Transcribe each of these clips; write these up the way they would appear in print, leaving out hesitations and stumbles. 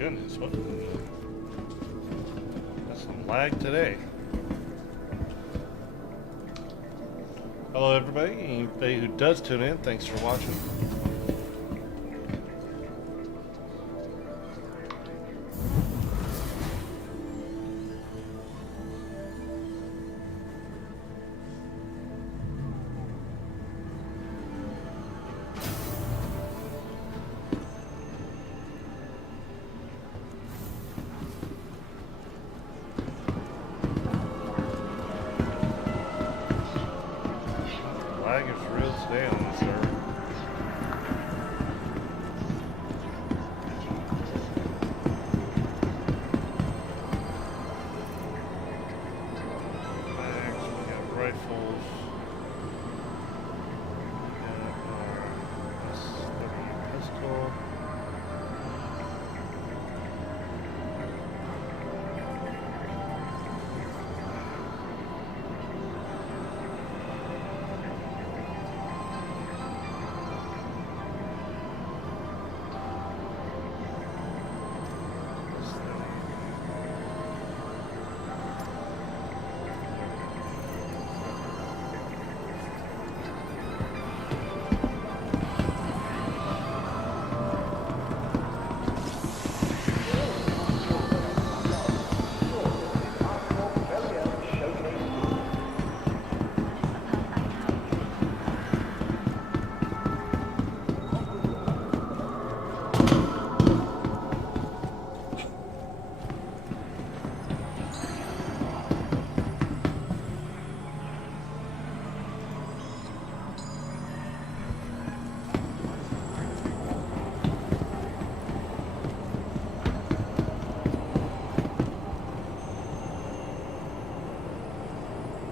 goodness, what? Got some lag today. Hello, everybody. Anybody who does tune in, thanks for watching. Lag is real today on this server. Mags, we got rifles. We got our S30 pistol.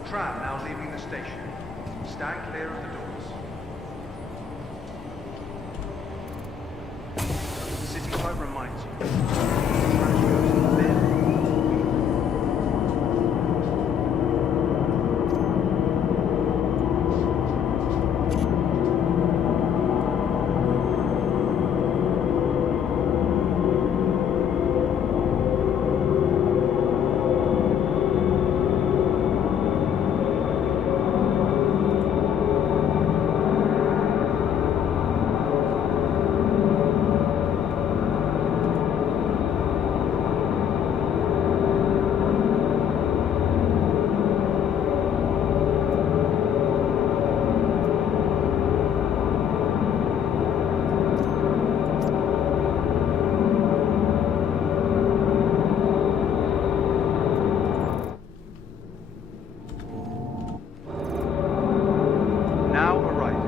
Tram now leaving the station. Stand clear of the doors. The city code reminds you. Trash goes in the bin. Now arriving.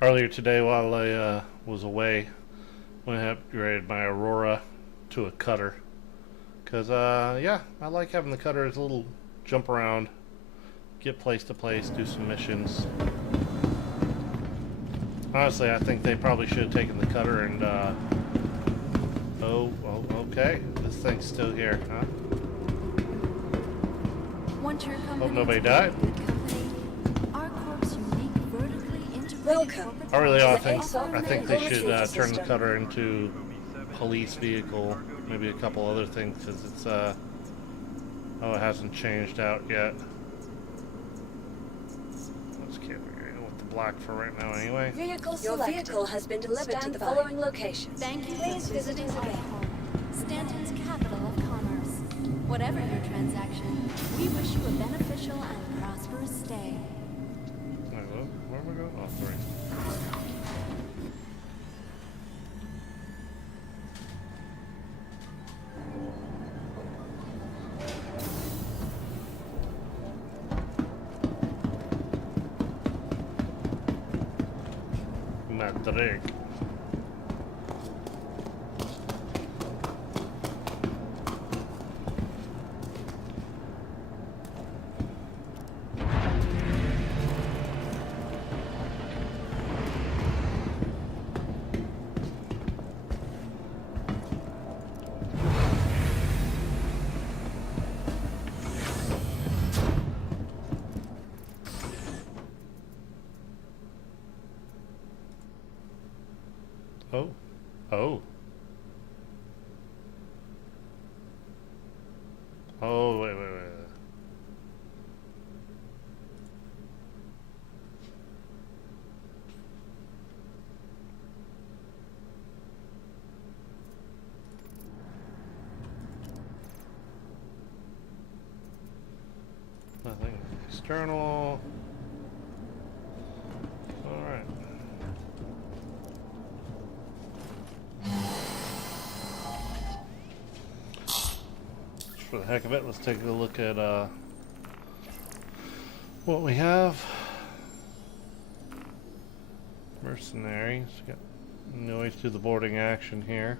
Earlier today, while I was away, went and upgraded my Aurora to a cutter. Because, yeah, I like having the cutter as a little jump around, get place to place, do some missions. Honestly, I think they probably should have taken the cutter and, oh, okay. This thing's still here, huh? Hope nobody died. Our corp's unique vertically integrated Welcome. I really The think they should turn the system. cutter into police vehicle, maybe a couple other things, because it's oh, it hasn't changed out yet. Let's keep it with the black for right now, anyway. Your vehicle has been delivered to the following locations. Thank you Please for visit visiting us again. Referal, Stanton's capital of commerce. Whatever your transaction, we wish you a beneficial and prosperous stay. Where am I going? Oh, sorry. Madrid. Oh. Oh. Oh, wait. Nothing external. Alright. For the heck of it, let's take a look at what we have. Mercenaries. Got noise to the boarding action here.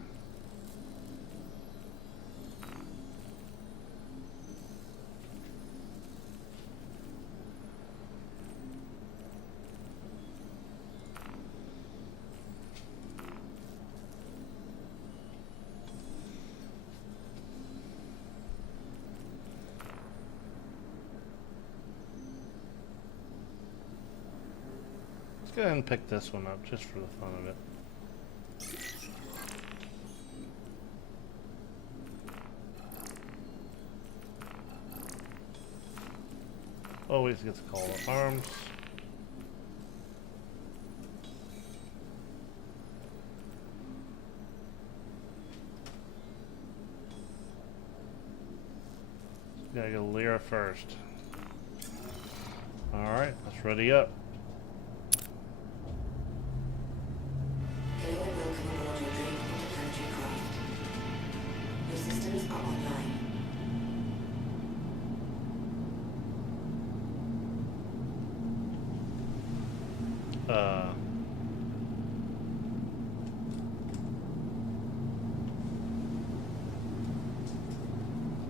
Let's go ahead and pick this one up just for the fun of it. Always gets a call to arms. Gotta go Lyra first. Alright, let's ready up. Hello and welcome aboard your Drake interplanetary craft. Your systems are online.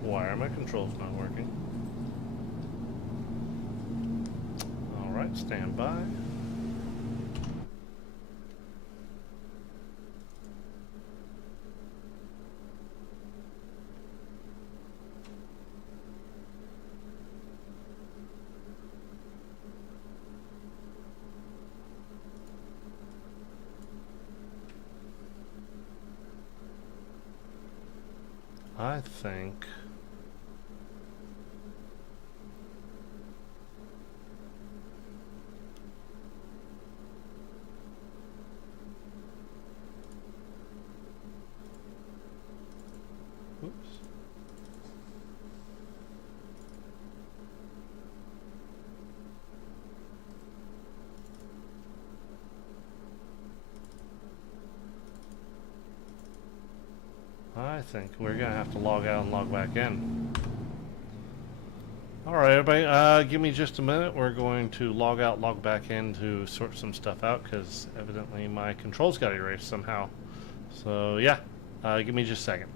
Why are my controls not working? Alright, stand by. I think oops. I think we're gonna have to log out and log back in. Alright, everybody, give me just a minute. We're going to log out, log back in to sort some stuff out because evidently my controls got erased somehow. So, yeah, give me just a second.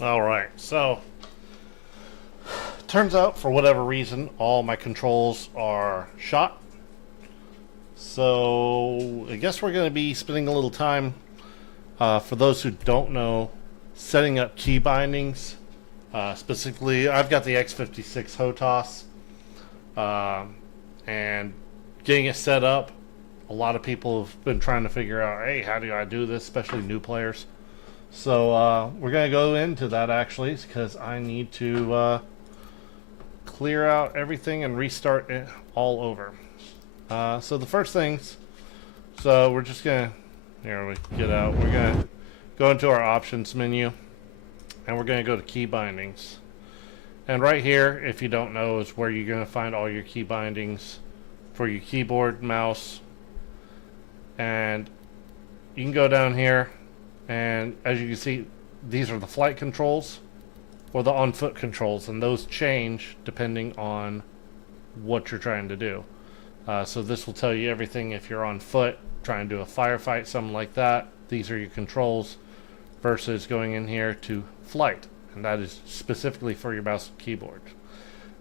Alright, so turns out for whatever reason all my controls are shot. So I guess we're going to be spending a little time, for those who don't know, setting up key bindings. Specifically, I've got the X56 HOTAS, and getting it set up. A lot of people have been trying to figure out, hey, how do I do this, especially new players. So we're going to go into that actually, because I need to clear out everything and restart it all over. So the first things, so we're just going to, here we get out, we're going to go into our options menu, and we're going to go to key bindings. And right here, if you don't know, is where you're going to find all your key bindings for your keyboard, mouse, and you can go down here, and as you can see, these are the flight controls or the on-foot controls, and those change depending on what you're trying to do. So this will tell you everything if you're on foot, trying to do a firefight, something like that. These are your controls versus going in here to flight, and that is specifically for your mouse and keyboard.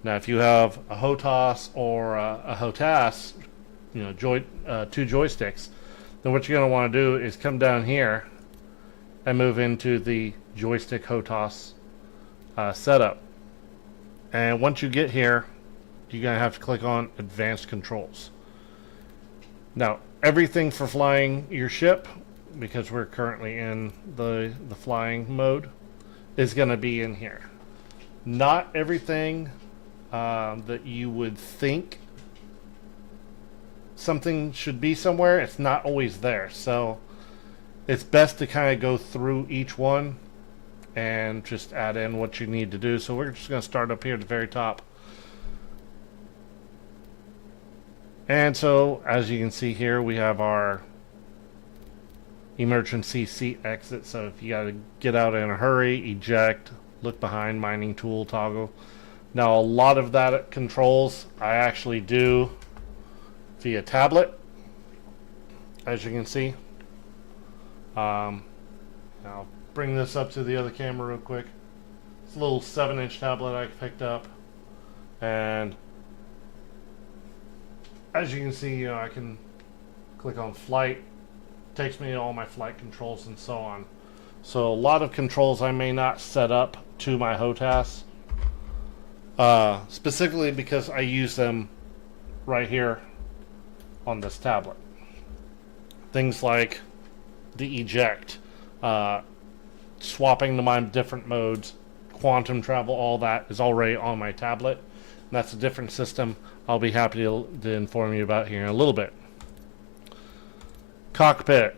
Now if you have a HOTAS or a HOTAS, you know, two joysticks, then what you're going to want to do is come down here and move into the joystick HOTAS setup. And once you get here, you're going to have to click on advanced controls. Now everything for flying your ship, because we're currently in the flying mode, is going to be in here. Not everything that you would think something should be somewhere, it's not always there. So it's best to kind of go through each one and just add in what you need to do. So we're just going to start up here at the very top. And so as you can see here, we have our emergency seat exit. So if you got to get out in a hurry, eject, look behind, mining tool, toggle. Now a lot of that controls I actually do via tablet, as you can see. I'll bring this up to the other camera real quick. It's a little 7-inch tablet I picked up, and as you can see, you know, I can click on flight, takes me to all my flight controls and so on. So a lot of controls I may not set up to my HOTAS, specifically because I use them right here on this tablet. Things like the eject, swapping to my different modes, quantum travel, all that is already on my tablet. And that's a different system I'll be happy to inform you about here in a little bit. Cockpit.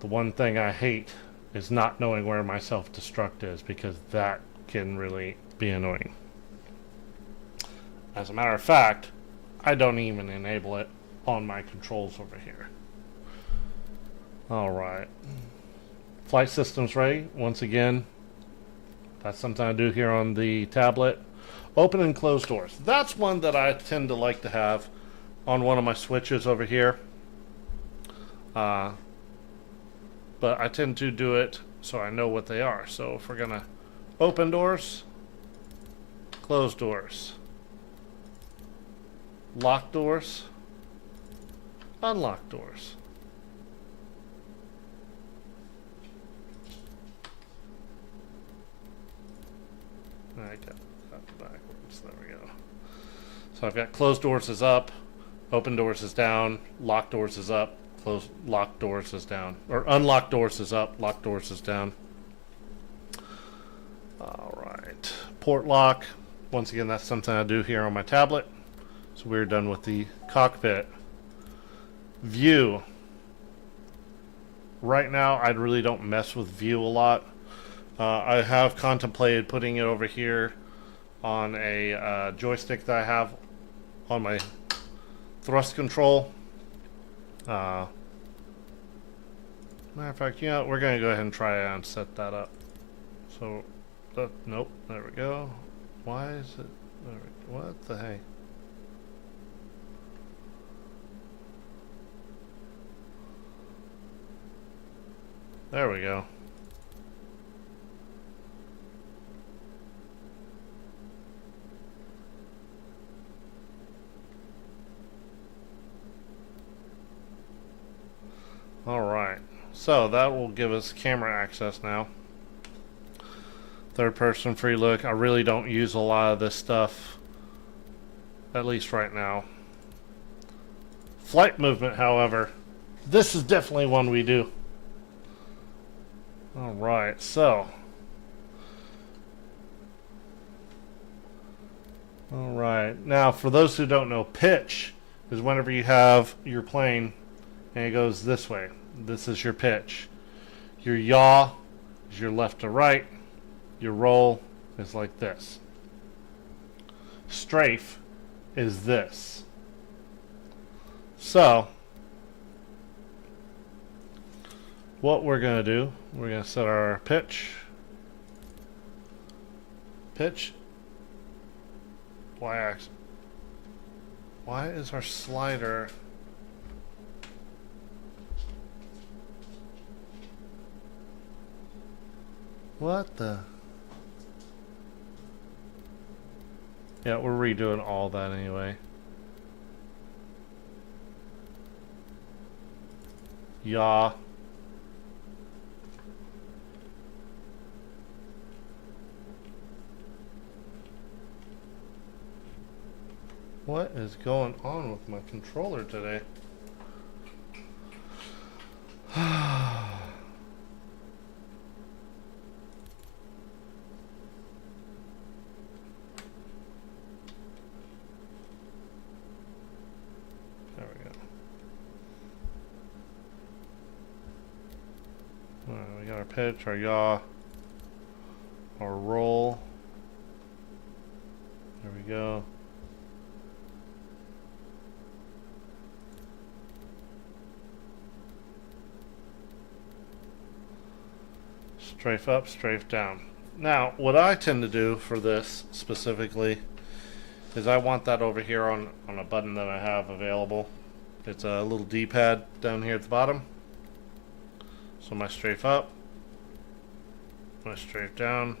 The one thing I hate is not knowing where my self-destruct is, because that can really be annoying. As a matter of fact, I don't even enable it on my controls over here. Alright. Flight systems ready. Once again, that's something I do here on the tablet. Open and close doors. That's one that I tend to like to have on one of my switches over here. But I tend to do it so I know what they are. So if we're going to open doors, close doors, lock doors, unlock doors. I got that backwards. There we go. So I've got closed doors is up, open doors is down, lock doors is up, close lock doors is down, or unlock doors is up, lock doors is down. All right, port lock. Once again, that's something I do here on my tablet. So we're done with the cockpit. View. Right now, I really don't mess with view a lot. I have contemplated putting it over here on a joystick that I have on my thrust control. Matter of fact, you know, we're going to go ahead and try and set that up. So, nope, there we go. Why is it? What the heck? There we go. Alright, so that will give us camera access now. Third person free look. I really don't use a lot of this stuff, at least right now. Flight movement, however, this is definitely one we do. Alright, so. Alright, now for those who don't know, pitch is whenever you have your plane and it goes this way. This is your pitch. Your yaw is your left to right. Your roll is like this. Strafe is this. So, what we're going to do, we're going to set our pitch. Pitch. Y-axis. Why is our slider... What the... Yeah, we're redoing all that anyway. Yaw. What is going on with my controller today? There we go. Alright, we got our pitch, our yaw, our roll. There we go. Strafe up, strafe down. Now, what I tend to do for this specifically is I want that over here on a button that I have available. It's a little D-pad down here at the bottom. So my strafe up, my strafe down.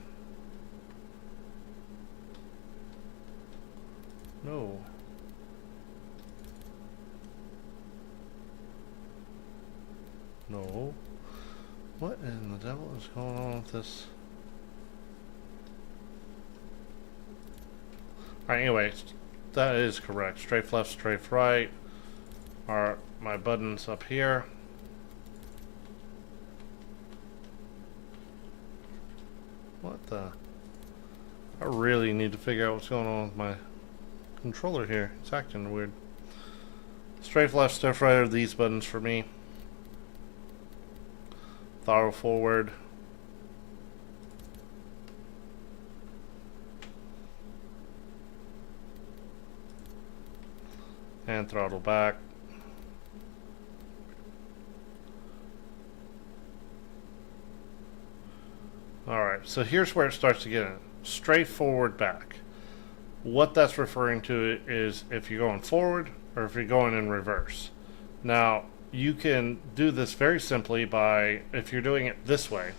No. No. What in the devil is going on with this? Alright, anyway, that is correct. Strafe left, strafe right are my buttons up here. What the? I really need to figure out what's going on with my controller here. It's acting weird. Strafe left, strafe right are these buttons for me. Throttle forward. And throttle back. Alright, so here's where it starts to get in. Straight forward back. What that's referring to is if you're going forward or if you're going in reverse. Now, you can do this very simply by, if you're doing it this way,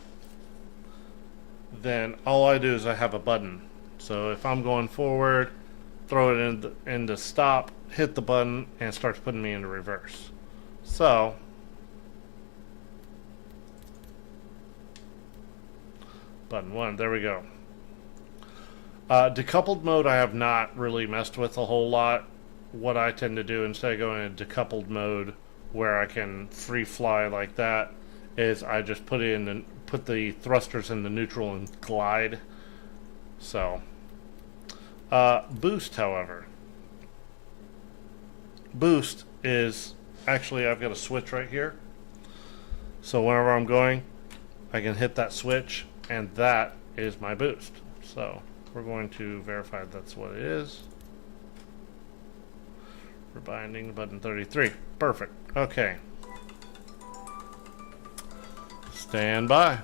then all I do is I have a button. So if I'm going forward, throw it into stop, hit the button, and it starts putting me into reverse. So, button 1, there we go. Decoupled mode I have not really messed with a whole lot. What I tend to do instead of going into decoupled mode where I can free fly like that is I just put the thrusters in the neutral and glide. So boost, however, boost is actually, I've got a switch right here, so whenever I'm going I can hit that switch and that is my boost. So we're going to verify that's what it is. We're binding button 33. Perfect. Okay. Stand by.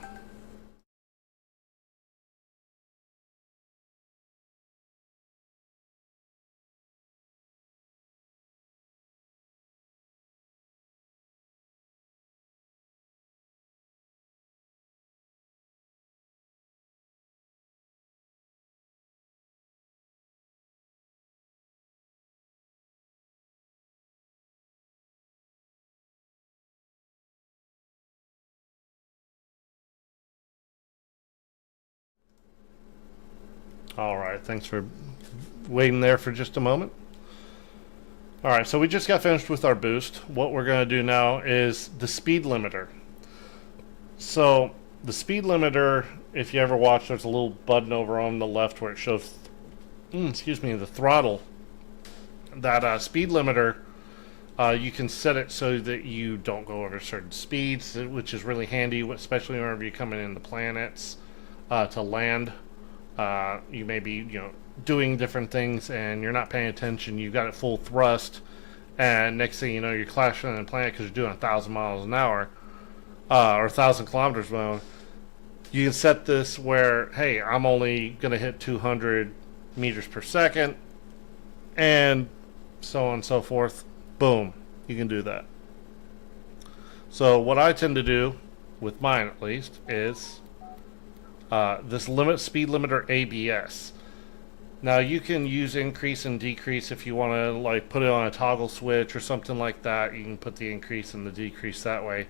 Alright, thanks for waiting there for just a moment. Alright, so we just got finished with our boost. What we're going to do now is the speed limiter. So, the speed limiter, if you ever watch, there's a little button over on the left where it shows, the throttle. That speed limiter, you can set it so that you don't go over certain speeds, which is really handy, especially whenever you're coming into planets to land. You may be, doing different things and you're not paying attention. You've got it full thrust, and next thing you know, you're crashing on a planet because you're doing 1,000 miles an hour, or 1,000 kilometers an hour. You can set this where, hey, I'm only going to hit 200 meters per second, and so on and so forth. Boom, you can do that. So what I tend to do, with mine at least, is this speed limiter ABS. Now you can use increase and decrease if you want to like put it on a toggle switch or something like that. You can put the increase and the decrease that way.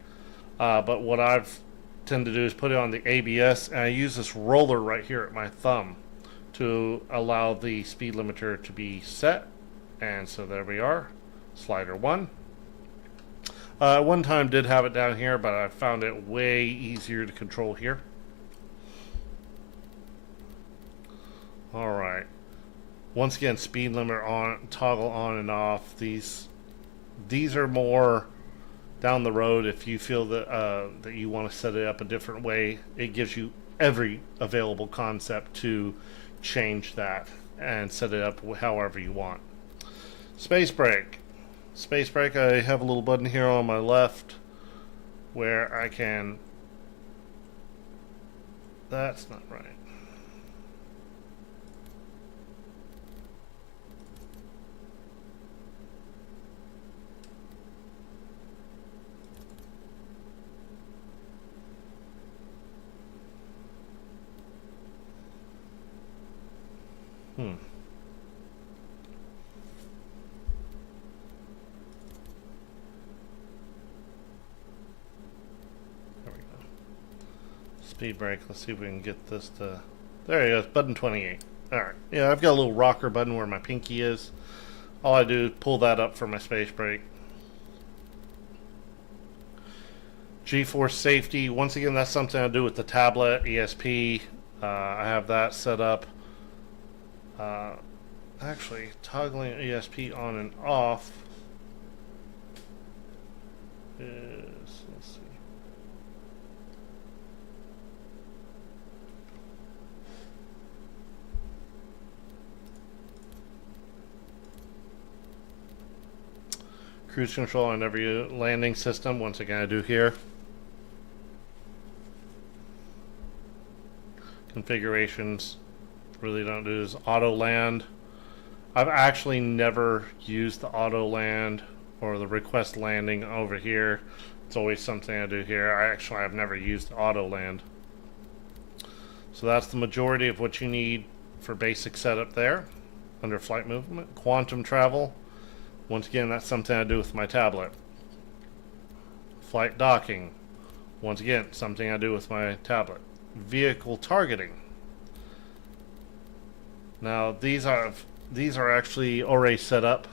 But what I've tend to do is put it on the ABS, and I use this roller right here at my thumb to allow the speed limiter to be set. And so there we are, slider 1. One time did have it down here, but I found it way easier to control here. Alright, once again, speed limiter on, toggle on and off. These are more down the road. If you feel that that you want to set it up a different way, it gives you every available concept to change that and set it up however you want. Space brake. Space brake, I have a little button here on my left where I can... That's not right. There we go. Speed brake. Let's see if we can get this to... There he is, button 28. Alright. Yeah, I've got a little rocker button where my pinky is. All I do is pull that up for my space brake. G-force safety. Once again, that's something I do with the tablet, ESP. I have that set up. Actually, toggling ESP on and off is, let's see. Cruise control on every landing system. Once again, I do here. Configurations. Really don't do is auto land. I've actually never used the auto land or the request landing over here. It's always something I do here. I've never used auto land. So that's the majority of what you need for basic setup there under flight movement. Quantum travel. Once again, that's something I do with my tablet. Flight docking. Once again, something I do with my tablet. Vehicle targeting. Now these are actually already set up,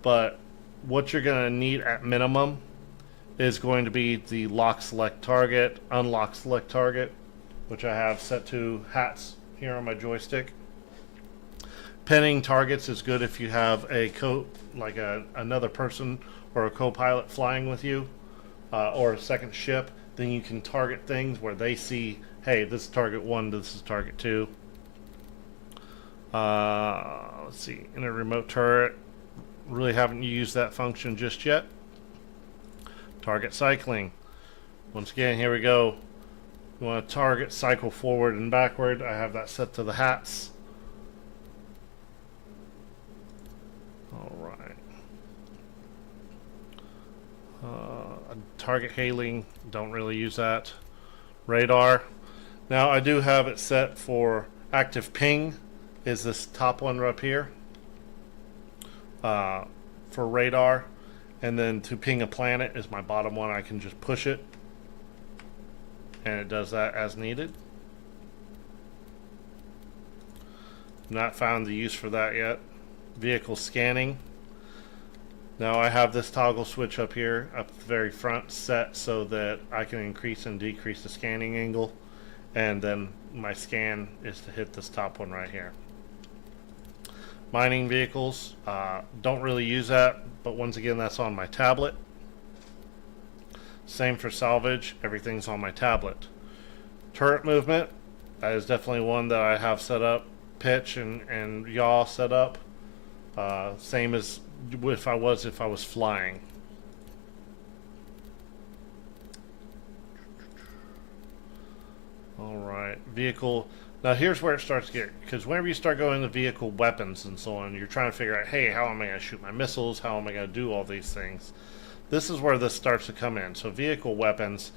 but what you're going to need at minimum is going to be the lock select target, unlock select target, which I have set to hats here on my joystick. Pinning targets is good if you have a another person or a co-pilot flying with you, or a second ship. Then you can target things where they see, hey, this is target 1, this is target 2. Let's see, in a remote turret, really haven't used that function just yet. Target cycling. Once again, here we go. You want to target cycle forward and backward. I have that set to the hats. Alright. Target hailing, don't really use that. Radar. Now I do have it set for active ping. Is this top one up here for radar, and then to ping a planet is my bottom one. I can just push it and it does that as needed. Not found the use for that yet. Vehicle scanning. Now I have this toggle switch up here, up the very front, set so that I can increase and decrease the scanning angle. And then my scan is to hit this top one right here. Mining vehicles, don't really use that, but once again that's on my tablet. Same for salvage, everything's on my tablet. Turret movement, that is definitely one that I have set up. Pitch and yaw set up. Same as if I was flying. Alright, vehicle. Now here's where it starts to get, because whenever you start going to vehicle weapons and so on, you're trying to figure out, hey, how am I going to shoot my missiles? How am I going to do all these things? This is where this starts to come in. So vehicle weapons,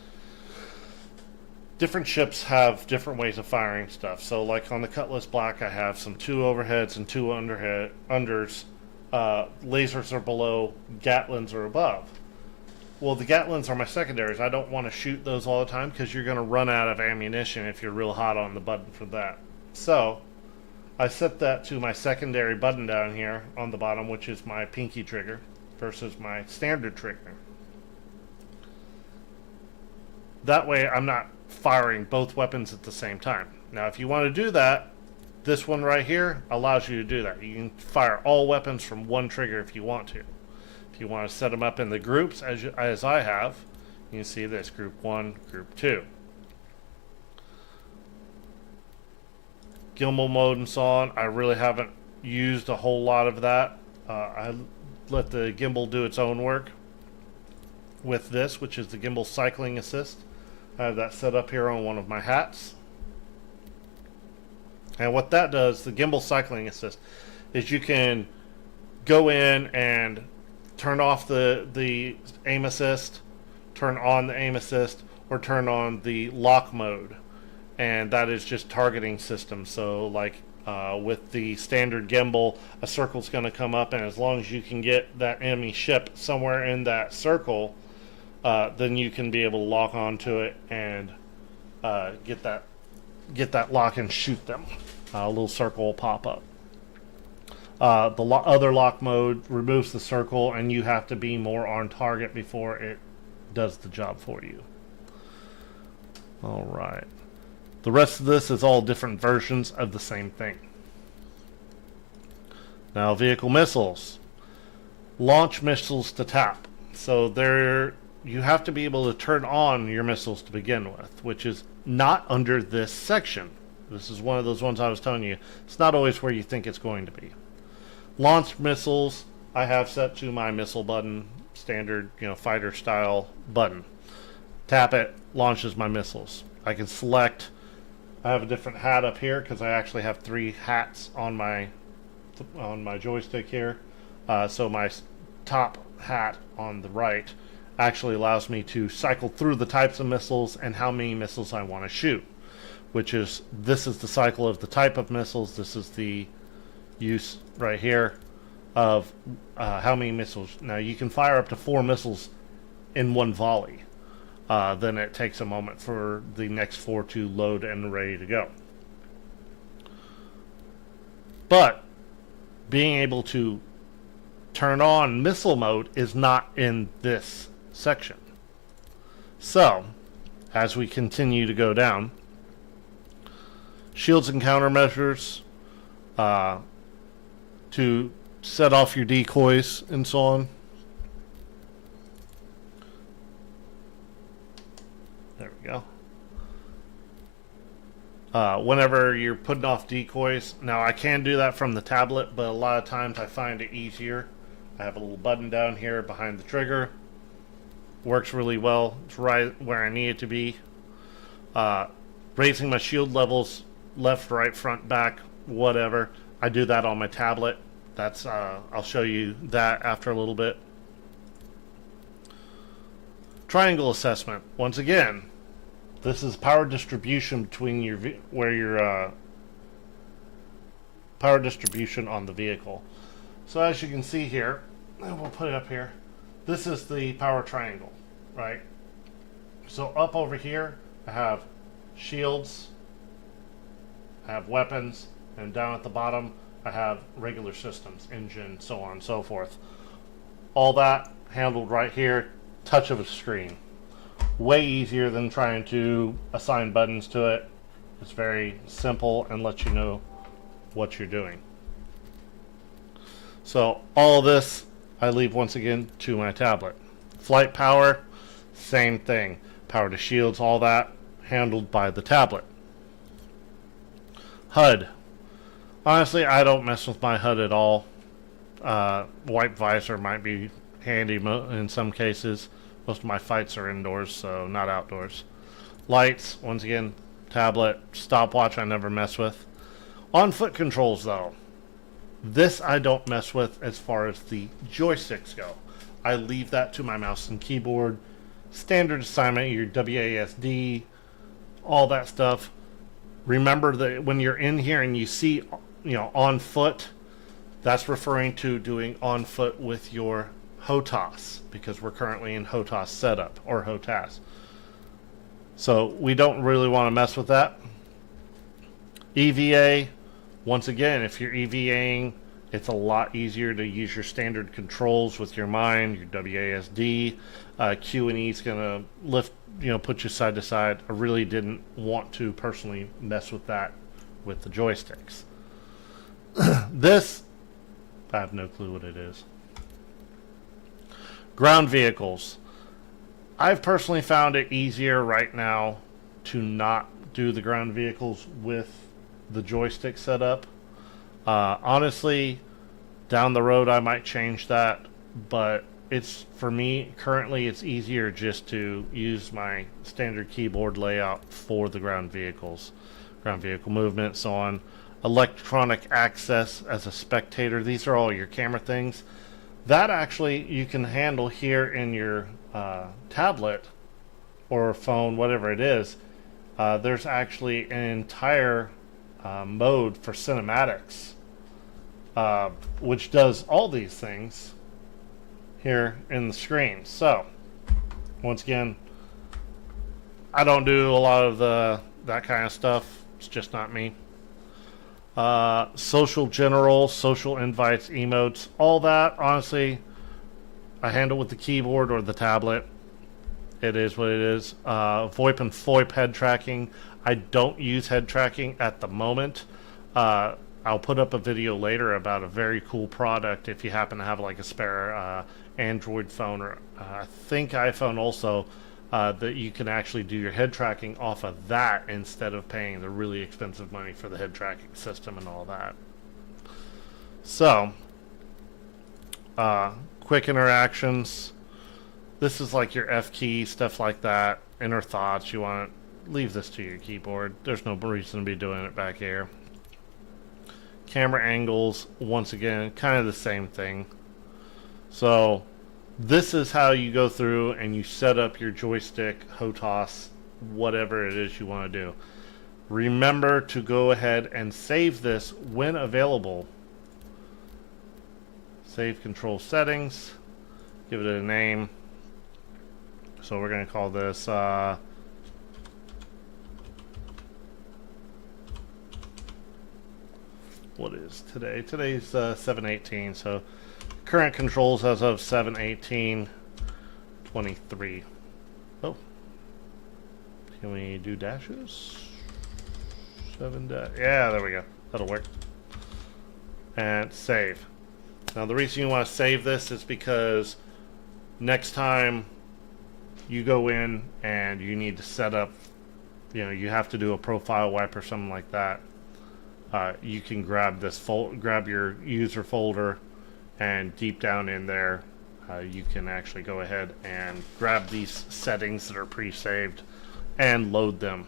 different ships have different ways of firing stuff. So like on the Cutlass Black, I have some 2 overheads and 2 unders. Lasers are below, Gatlins are above. Well, the Gatlins are my secondaries. I don't want to shoot those all the time because you're going to run out of ammunition if you're real hot on the button for that. So I set that to my secondary button down here on the bottom, which is my pinky trigger versus my standard trigger. That way I'm not firing both weapons at the same time. Now if you want to do that, this one right here allows you to do that. You can fire all weapons from one trigger if you want to. If you want to set them up in the groups, as I have, you can see this, group 1, group 2. Gimbal mode and so on, I really haven't used a whole lot of that. I let the gimbal do its own work with this, which is the gimbal cycling assist. I have that set up here on one of my hats. And what that does, the gimbal cycling assist, is you can go in and turn off the aim assist, turn on the aim assist, or turn on the lock mode. And that is just targeting system. So like with the standard gimbal, a circle's going to come up, and as long as you can get that enemy ship somewhere in that circle, then you can be able to lock onto it and get that lock and shoot them. A little circle will pop up. The other lock mode removes the circle, and you have to be more on target before it does the job for you. Alright. The rest of this is all different versions of the same thing. Now, vehicle missiles. Launch missiles to tap. So you have to be able to turn on your missiles to begin with, which is not under this section. This is one of those ones I was telling you. It's not always where you think it's going to be. Launch missiles, I have set to my missile button, standard, fighter style button. Tap it, launches my missiles. I can select. I have a different hat up here because I actually have 3 hats on my joystick here. So my top hat on the right actually allows me to cycle through the types of missiles and how many missiles I want to shoot. This is the cycle of the type of missiles. This is the use right here of how many missiles. Now you can fire up to 4 missiles in one volley. Then it takes a moment for the next 4 to load and ready to go. But being able to turn on missile mode is not in this section. So as we continue to go down, shields and countermeasures, to set off your decoys and so on. There we go. Whenever you're putting off decoys, now I can do that from the tablet, but a lot of times I find it easier. I have a little button down here behind the trigger. Works really well. It's right where I need it to be. Raising my shield levels, left, right, front, back, whatever. I do that on my tablet. That's I'll show you that after a little bit. Triangle assessment. Once again, this is power distribution between your power distribution on the vehicle. So as you can see here, and we'll put it up here. This is the power triangle, right? So up over here, I have shields, I have weapons, And down at the bottom, I have regular systems, engine, so on and so forth. All that handled right here, touch of a screen. Way easier than trying to assign buttons to it. It's very simple and lets you know what you're doing. So all this I leave once again to my tablet. Flight power, same thing. Power to shields, all that handled by the tablet. HUD. Honestly, I don't mess with my HUD at all. Wipe visor might be handy in some cases. Most of my fights are indoors, so not outdoors. Lights, once again, tablet. Stopwatch I never mess with. On foot controls though, this I don't mess with as far as the joysticks go. I leave that to my mouse and keyboard. Standard assignment, your WASD, all that stuff. Remember that when you're in here and you see, on foot, that's referring to doing on foot with your HOTAS, because we're currently in HOTAS setup, or HOTAS. So we don't really want to mess with that. EVA, once again, if you're EVAing, it's a lot easier to use your standard controls with your mind, your WASD. Q and E is going to lift, put you side to side. I really didn't want to personally mess with that with the joysticks. This, I have no clue what it is. Ground vehicles. I've personally found it easier right now to not do the ground vehicles with the joystick setup. Honestly, down the road I might change that, but it's, for me currently, it's easier just to use my standard keyboard layout for the ground vehicles, ground vehicle movement, so on. Electronic access as a spectator, these are all your camera things that actually you can handle here in your tablet or phone, whatever it is. There's actually an entire mode for cinematics, which does all these things here in the screen. So once again, I don't do a lot of that kind of stuff. It's just not me. Social general, social invites, emotes, all that, honestly, I handle with the keyboard or the tablet. It is what it is. VoIP and FOIP head tracking. I don't use head tracking at the moment. I'll put up a video later about a very cool product if you happen to have like a spare Android phone, or I think iPhone also, that you can actually do your head tracking off of that instead of paying the really expensive money for the head tracking system and all that. So, quick interactions. This is like your F key, stuff like that. Inner thoughts, you want to leave this to your keyboard. There's no reason to be doing it back here. Camera angles, once again, kind of the same thing. So, this is how you go through and you set up your joystick, HOTAS, whatever it is you want to do. Remember to go ahead and save this when available. Save control settings. Give it a name. So we're going to call this what is today? Today's 7/18, so current controls as of 7/18/23. Oh, can we do dashes? Yeah, there we go. That'll work. And save. Now the reason you want to save this is because next time you go in and you need to set up, you have to do a profile wipe or something like that. You can grab this grab your user folder, and deep down in there, you can actually go ahead and grab these settings that are pre-saved and load them.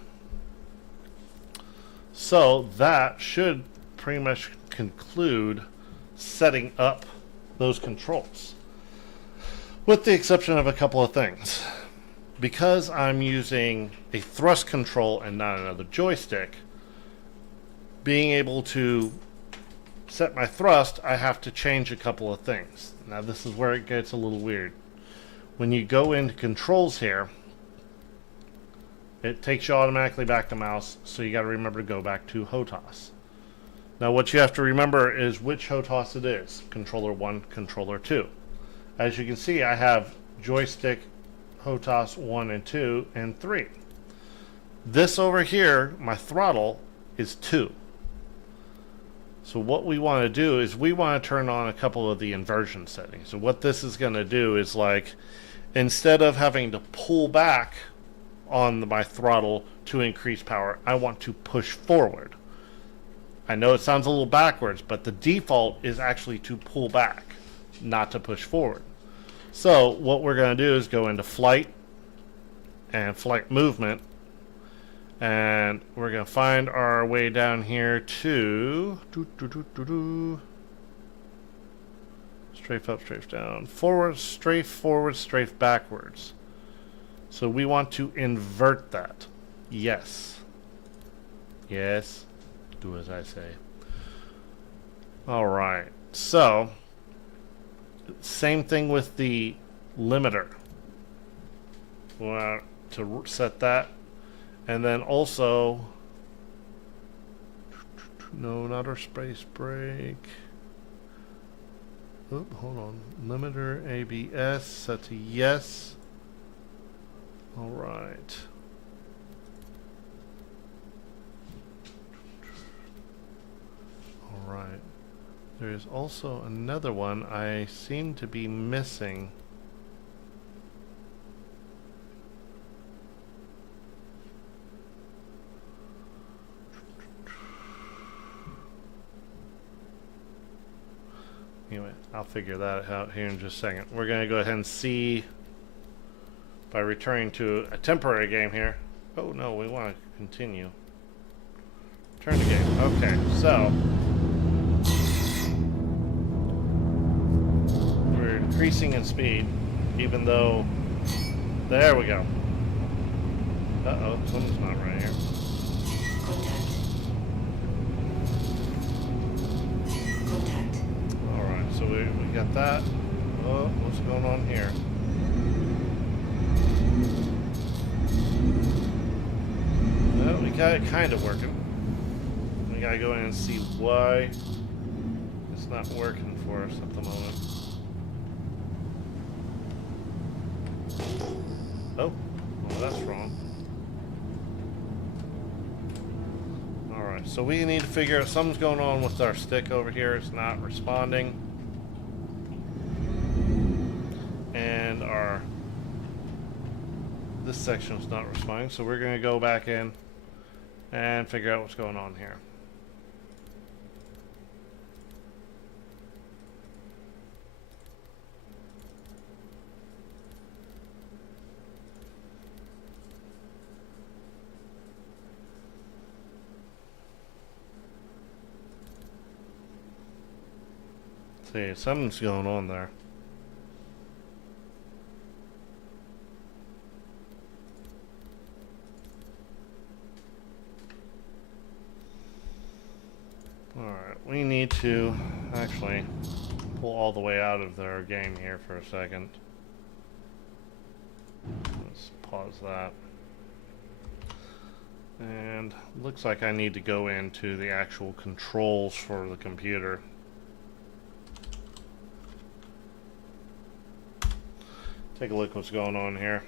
So that should pretty much conclude setting up those controls, with the exception of a couple of things. Because I'm using a thrust control and not another joystick, being able to set my thrust, I have to change a couple of things. Now this is where it gets a little weird. When you go into controls here, it takes you automatically back to mouse, so you got to remember to go back to HOTAS. Now what you have to remember is which HOTAS it is. Controller 1, Controller 2. As you can see, I have joystick HOTAS 1 and 2 and 3. This over here, my throttle, is 2. So what we want to do is we want to turn on a couple of the inversion settings. So what this is going to do is, like, instead of having to pull back on my throttle to increase power, I want to push forward. I know it sounds a little backwards, but the default is actually to pull back, not to push forward. So what we're going to do is go into flight and flight movement, and we're going to find our way down here to strafe up, strafe down, forward, strafe backwards. So we want to invert that. Yes. Yes. Do as I say. Alright. So, same thing with the limiter. We want to set that. And then also, no, not our space brake. Oh, hold on. Limiter ABS set to yes. Alright. Alright. There's also another one I seem to be missing. Anyway, I'll figure that out here in just a second. We're going to go ahead and see by returning to a temporary game here. Oh no, we want to continue. Turn the game. Okay, so we're increasing in speed, even though, there we go. Uh-oh, something's not right here. Contact. Contact. Alright, so we got that. Oh, what's going on here? Well, we got it kind of working. We gotta go in and see why it's not working for us at the moment. Oh, well, that's wrong. Alright, so we need to figure out something's going on with our stick over here. It's not responding. And this section's not responding, so we're going to go back in and figure out what's going on here. See, something's going on there. Alright, we need to actually pull all the way out of their game here for a second. Let's pause that. And looks like I need to go into the actual controls for the computer. Take a look what's going on here.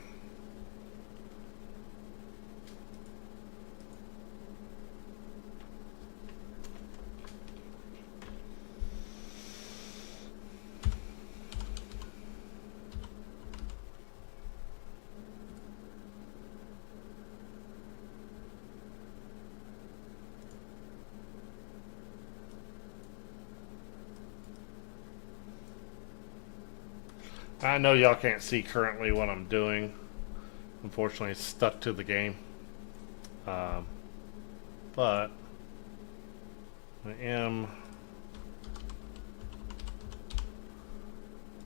I know y'all can't see currently what I'm doing. Unfortunately, it's stuck to the game. But I am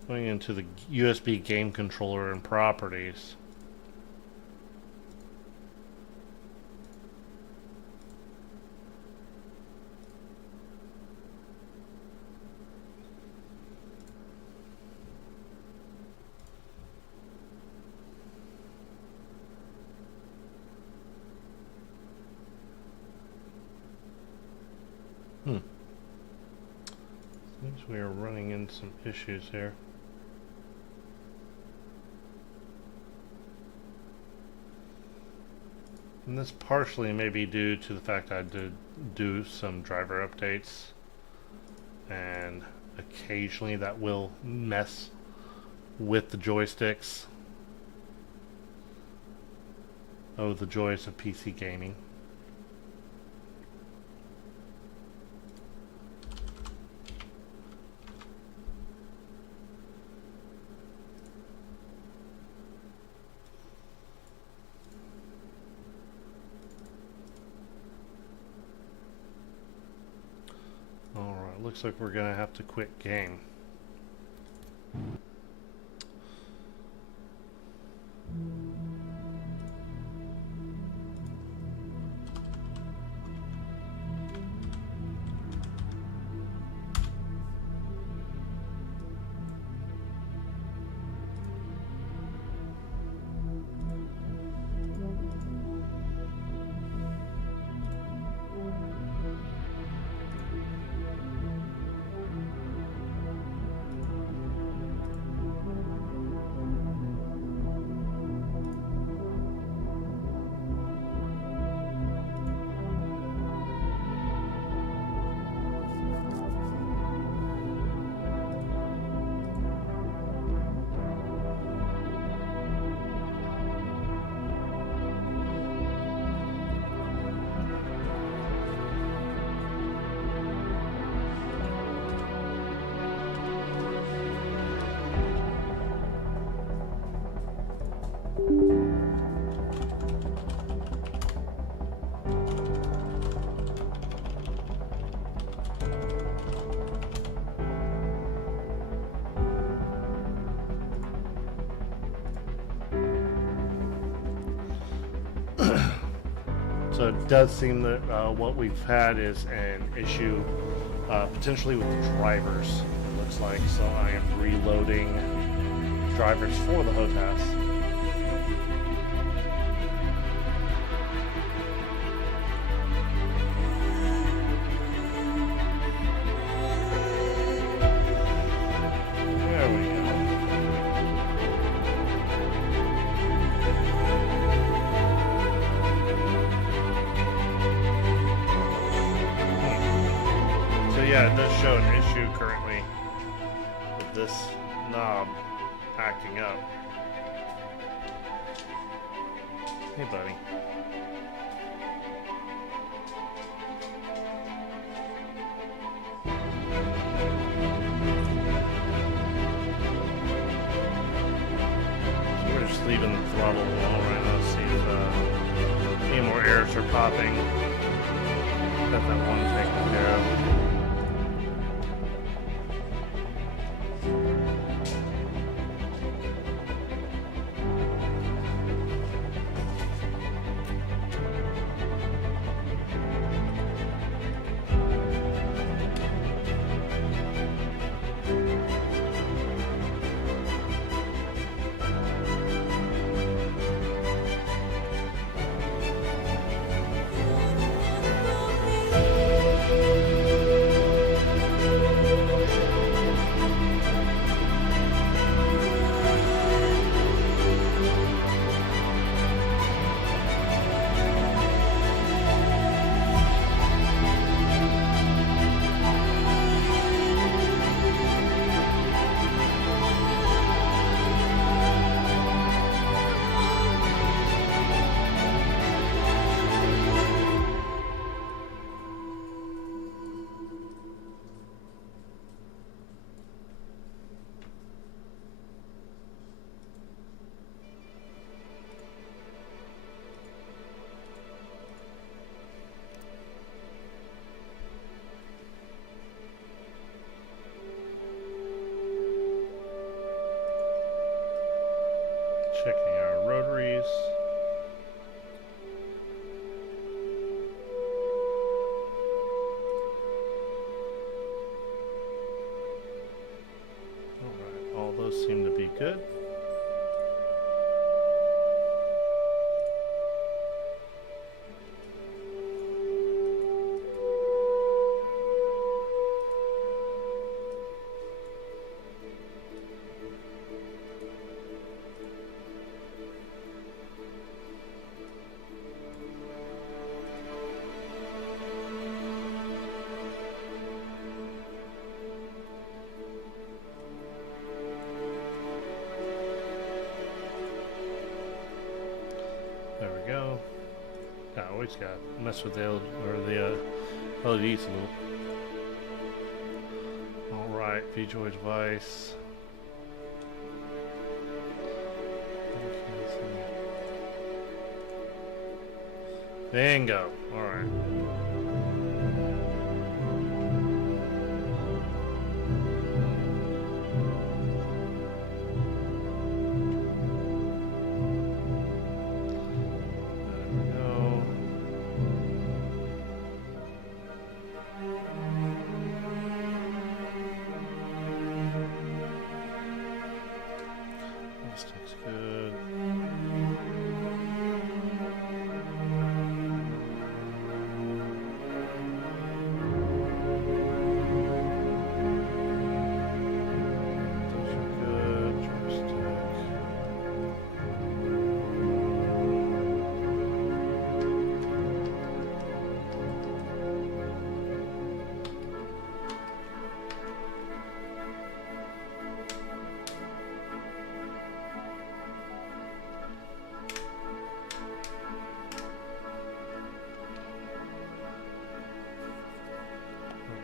going into the USB game controller and properties. we are running into some issues here. And this partially may be due to the fact I did do some driver updates, and occasionally that will mess with the joysticks. Oh, the joys of PC gaming. Alright, looks like we're gonna have to quit game. So it does seem that what we've had is an issue potentially with the drivers, it looks like. So I am reloading drivers for the HOTAS. There we go. Yeah, it does show an issue currently with this knob acting up. Hey, buddy. So we're just leaving the throttle alone right now to see if any more errors are popping. Got that one taken care of. Checking our rotaries. Alright, all those seem to be good. we go. I always got to mess with the LEDs a little. Alright, VJoy device. Bingo. Alright. Looks good. Those are good. Joystick.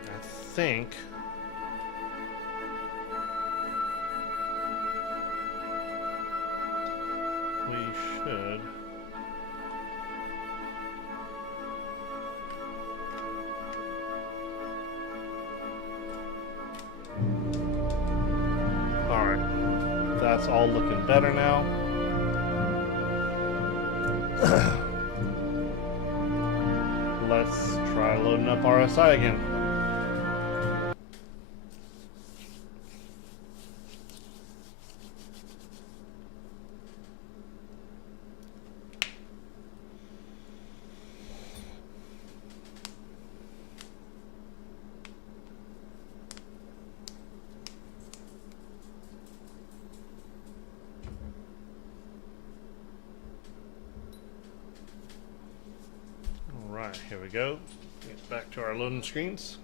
I think we should alright, that's all looking better now. Let's try loading up RSI again. Alright, here we go. Get back to our loading screens.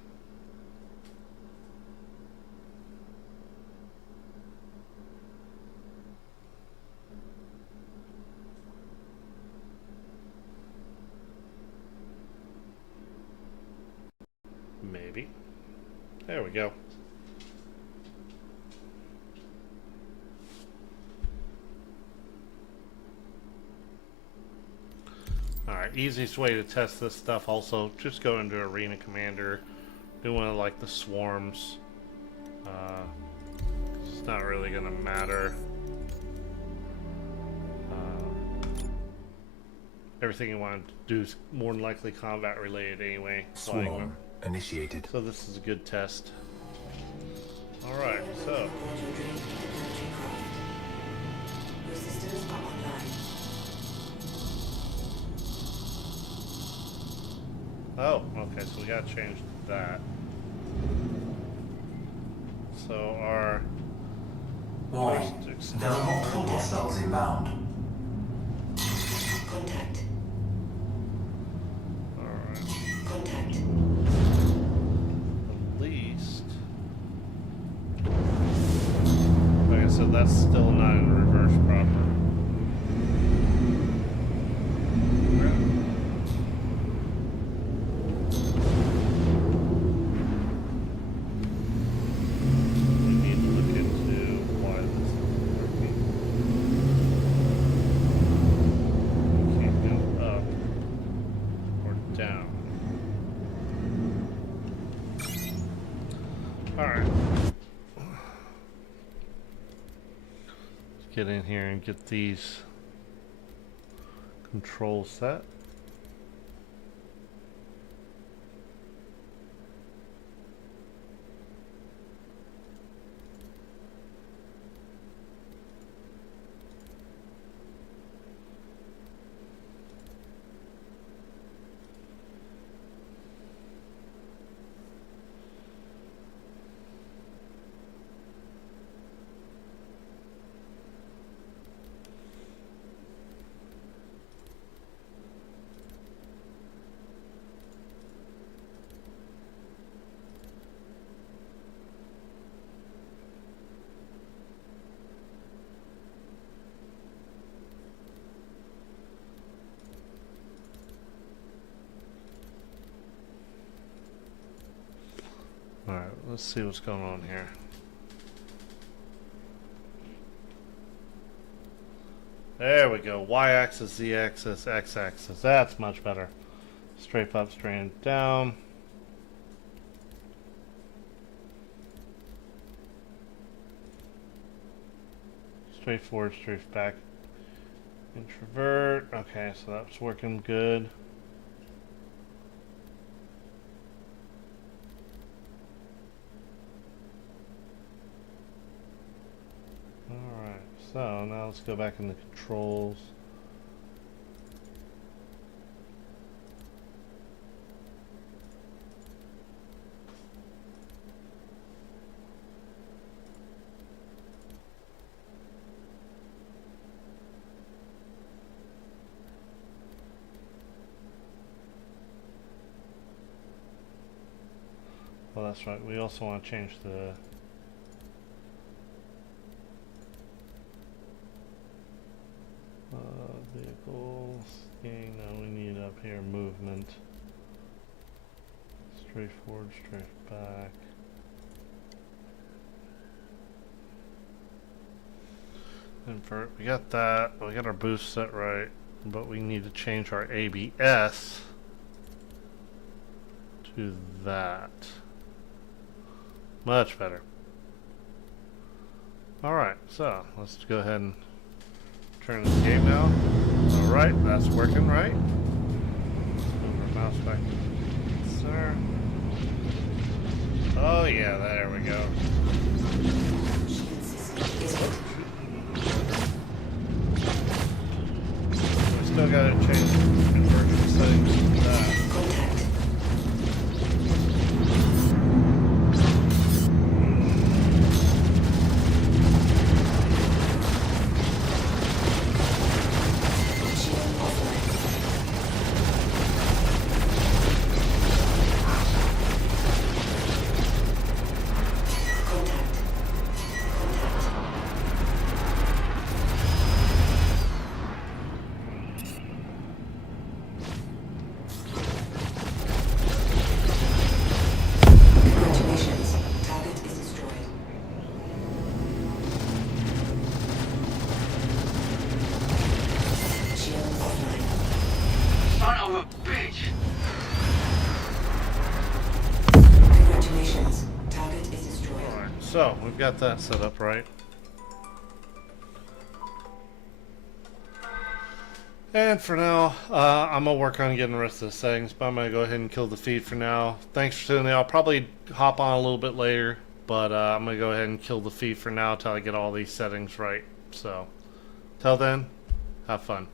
Maybe. There we go. Alright, easiest way to test this stuff also, just go into Arena Commander, do one of like the swarms. It's not really gonna matter. Everything you want to do is more than likely combat related anyway. Swarm initiated. So this is a good test. Alright, so Your systems are online. oh, okay, so we gotta change that. So our Warning. There are multiple hostiles inbound. Contact. alright. Contact. At least. Like I said, that's still not in reverse proper. We need to look into why this isn't working. We can't go up or down. Alright. Let's get in here and get these controls set. let's see what's going on here. There we go. Y-axis, Z-axis, X-axis. That's much better. Strafe up, straight down. Strafe forward, strafe back. Introvert. Okay, so that's working good. Alright, so now let's go back into controls. Well, that's right. We also want to change the vehicles. Skiing. No, we need up here movement. Straight forward, straight back. Invert. We got that. We got our boost set right, but we need to change our ABS to that. Much better. Alright, so let's go ahead and turn this game now. Alright, that's working right. Move our mouse back to center. Oh yeah, there we go. We still gotta change conversion settings to that. So, we've got that set up right. And for now, I'm going to work on getting the rest of the settings, but I'm going to go ahead and kill the feed for now. Thanks for tuning in. I'll probably hop on a little bit later, but I'm going to go ahead and kill the feed for now until I get all these settings right. So, till then, have fun.